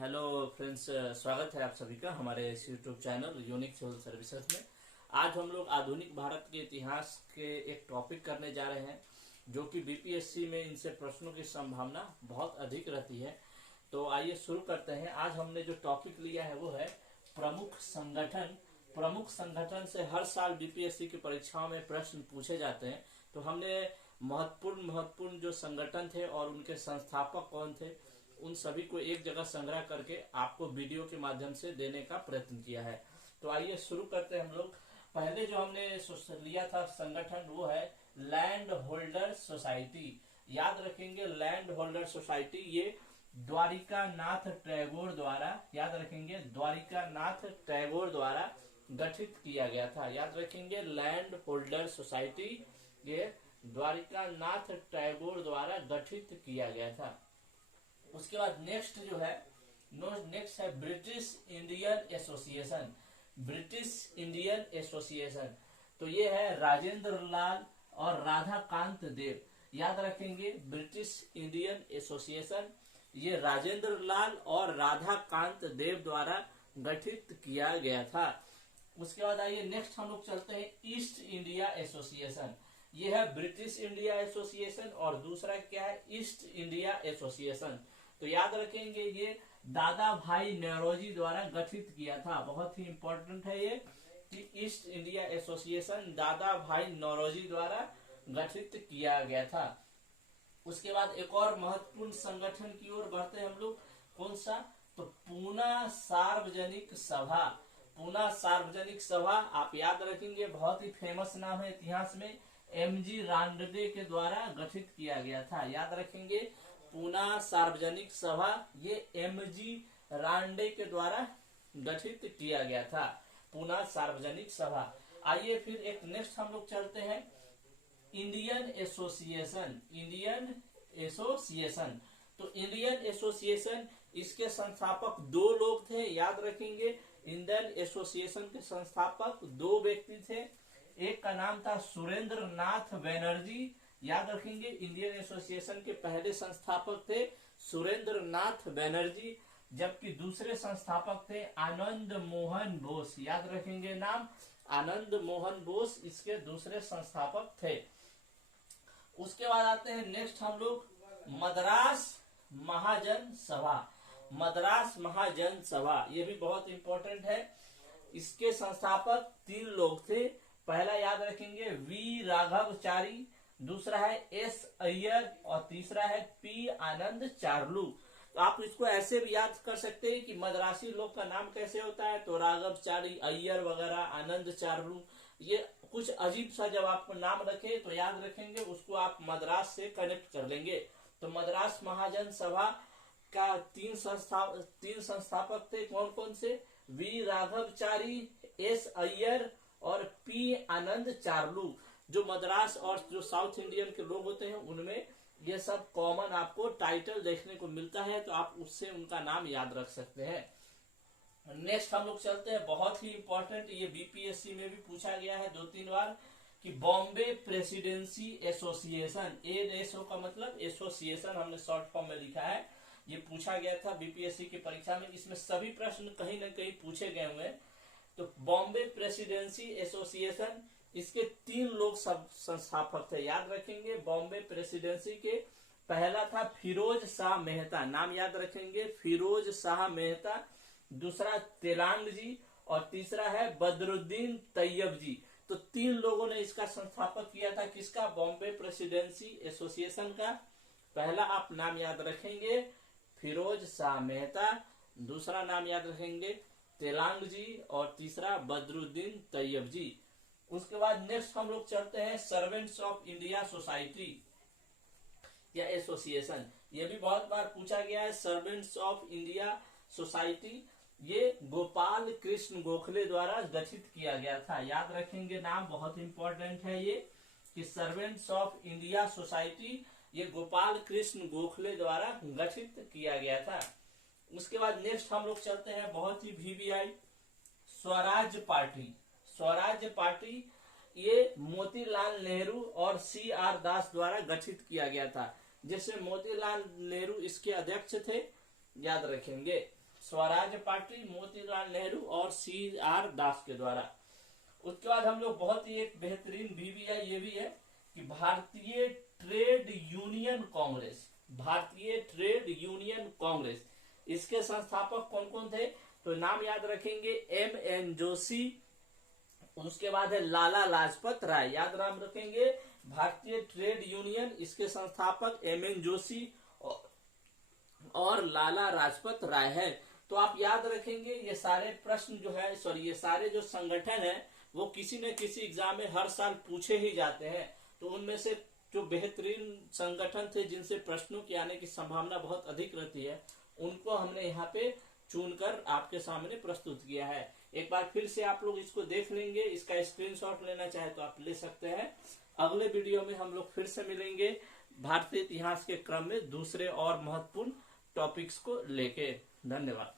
Hello friends, स्वागत है आप सभी का हमारे इस YouTube channel unique civil services में। आज हम लोग आधुनिक भारत के इतिहास के एक टॉपिक करने जा रहे हैं जो कि बीपीएससी में इनसे प्रश्नों की संभावना बहुत अधिक रहती है। तो आइए शुरू करते हैं। आज हमने जो टॉपिक लिया है वो है प्रमुख संगठन। प्रमुख संगठन से हर साल बीपीएससी की परीक्षाओं में प्रश्न पूछे जाते हैं। तो हमने महत्वपूर्ण जो संगठन थे और उनके संस्थापक कौन थे उन सभी को एक जगह संग्रह करके आपको वीडियो के माध्यम से देने का प्रयत्न किया है। तो आइए शुरू करते हैं हम लोग। पहले जो हमने लिया था संगठन वो है लैंड होल्डर सोसाइटी। याद रखेंगे, लैंड होल्डर सोसाइटी ये द्वारिका नाथ टैगोर द्वारा, याद रखेंगे, द्वारिका नाथ टैगोर द्वारा गठित किया गया था। याद रखेंगे, लैंड होल्डर सोसाइटी ये द्वारिका नाथ टैगोर द्वारा गठित किया गया था। उसके बाद नेक्स्ट है British Indian association. British Indian association तो ये है राजेंद्र लाल और राधा कांत देव। याद रखेंगे, ब्रिटिश इंडियन एसोसिएशन ये राजेंद्र लाल और राधा कांत देव द्वारा गठित किया गया था। उसके बाद आइए नेक्स्ट हम लोग चलते हैं ईस्ट इंडिया एसोसिएशन। ये है ब्रिटिश इंडिया एसोसिएशन और दूसरा क्या है, ईस्ट इंडिया एसोसिएशन। तो याद रखेंगे ये दादा भाई नौरोजी द्वारा गठित किया था। बहुत ही इंपॉर्टेंट है ये कि ईस्ट इंडिया एसोसिएशन दादा भाई नौरोजी द्वारा गठित किया गया था। उसके बाद एक और महत्वपूर्ण संगठन की ओर बढ़ते हैं हम लोग। कौन सा? तो पूना सार्वजनिक सभा। पूना सार्वजनिक सभा आप याद रखेंगे, बहुत ही फेमस नाम है इतिहास में, एमजी रानडे के द्वारा गठित किया गया था। याद रखेंगे, पूना सार्वजनिक सभा ये एमजी रानडे के द्वारा गठित किया गया था, पूना सार्वजनिक सभा। आइए फिर एक नेक्स्ट हम लोग चलते हैं इंडियन एसोसिएशन। इंडियन एसोसिएशन तो इंडियन एसोसिएशन इसके संस्थापक दो लोग थे। याद रखेंगे, इंडियन एसोसिएशन के संस्थापक दो व्यक्ति थे। एक का नाम था सुरेंद्र नाथ बनर्जी। याद रखेंगे, इंडियन एसोसिएशन के पहले संस्थापक थे सुरेंद्र नाथ बनर्जी, जबकि दूसरे संस्थापक थे आनंद मोहन बोस। याद रखेंगे नाम, आनंद मोहन बोस इसके दूसरे संस्थापक थे। उसके बाद आते हैं नेक्स्ट हम लोग मद्रास महाजन सभा। मद्रास महाजन सभा ये भी बहुत इंपॉर्टेंट है। इसके संस्थापक तीन लोग थे। पहला याद रखेंगे वी राघवचारी, दूसरा है एस अय्यर और तीसरा है पी आनंद चार्लू। तो आप इसको ऐसे भी याद कर सकते हैं कि मद्रासी लोग का नाम कैसे होता है, तो राघवचारी, अय्यर वगैरह, आनंद चार्लू, ये कुछ अजीब सा जब आपको नाम रखे तो याद रखेंगे, उसको आप मद्रास से कनेक्ट कर लेंगे। तो मद्रास महाजन सभा का तीन संस्थापक थे। कौन कौन से? वी राघवचारी, एस अय्यर और पी आनंद चार्लू। जो मद्रास और जो साउथ इंडियन के लोग होते हैं उनमें ये सब कॉमन आपको टाइटल देखने को मिलता है, तो आप उससे उनका नाम याद रख सकते हैं। नेक्स्ट हम लोग चलते हैं, बहुत ही इंपॉर्टेंट, ये बीपीएससी में भी पूछा गया है 2-3 बार कि बॉम्बे प्रेसिडेंसी एसोसिएशन। एएसओ का मतलब एसोसिएशन, हमने शॉर्ट फॉर्म में लिखा है। ये पूछा गया था बीपीएससी की परीक्षा में। इसमें सभी प्रश्न कहीं न कहीं पूछे गए हुए। तो बॉम्बे प्रेसिडेंसी एसोसिएशन इसके तीन लोग सब संस्थापक थे। याद रखेंगे, बॉम्बे प्रेसिडेंसी के पहला था फिरोज शाह मेहता। नाम याद रखेंगे, फिरोज शाह मेहता। दूसरा तेलांग जी और तीसरा है बदरुद्दीन तैयब जी। तो तीन लोगों ने इसका संस्थापक किया था। किसका? बॉम्बे प्रेसिडेंसी एसोसिएशन का। पहला आप नाम याद रखेंगे फिरोज शाह मेहता, दूसरा नाम याद रखेंगे तेलांग जी और तीसरा बदरुद्दीन तैयब जी। उसके बाद नेक्स्ट हम लोग चलते हैं सर्वेंट्स ऑफ इंडिया सोसाइटी या एसोसिएशन। ये भी बहुत बार पूछा गया है। सर्वेंट्स ऑफ इंडिया सोसाइटी ये गोपाल कृष्ण गोखले द्वारा गठित किया गया था। याद रखेंगे नाम, बहुत इंपॉर्टेंट है ये कि सर्वेंट्स ऑफ इंडिया सोसाइटी ये गोपाल कृष्ण गोखले द्वारा गठित किया गया था। उसके बाद नेक्स्ट हम लोग चलते हैं बहुत ही VVI Swaraj Party. Swaraj Party ये मोतीलाल नेहरू और सीआर दास द्वारा गठित किया गया था। जैसे मोतीलाल नेहरू इसके अध्यक्ष थे, याद रखेंगे। स्वराज पार्टी, मोतीलाल नेहरू और CR दास के द्वारा। उसके बाद हम लोग बहुत ही एक बेहतरीन भी है, ये भी है कि भारतीय ट्रेड यूनियन कांग्रेस, भारतीय ट्रेड यूनियन कांग्रेस, इसके संस्थापक कौन कौन थे? तो नाम याद रखेंगे, MN जोशी, उसके बाद है लाला लाजपत राय, याद नाम रखेंगे, भारतीय ट्रेड यूनियन, इसके संस्थापक MN जोशी और लाला लाजपत राय है। तो आप याद रखेंगे ये सारे प्रश्न जो है, सॉरी ये सारे जो संगठन है वो किसी न किसी एग्जाम में हर साल पूछे ही जाते हैं। तो उनमें से जो बेहतरीन संगठन थे जिनसे प्रश्नों के आने की संभावना बहुत अधिक रहती है, उनको हमने यहाँ पे चुनकर आपके सामने प्रस्तुत किया है। एक बार फिर से आप लोग इसको देख लेंगे, इसका स्क्रीनशॉट लेना चाहे तो आप ले सकते हैं। अगले वीडियो में हम लोग फिर से मिलेंगे भारतीय इतिहास के क्रम में दूसरे और महत्वपूर्ण टॉपिक्स को लेके। धन्यवाद।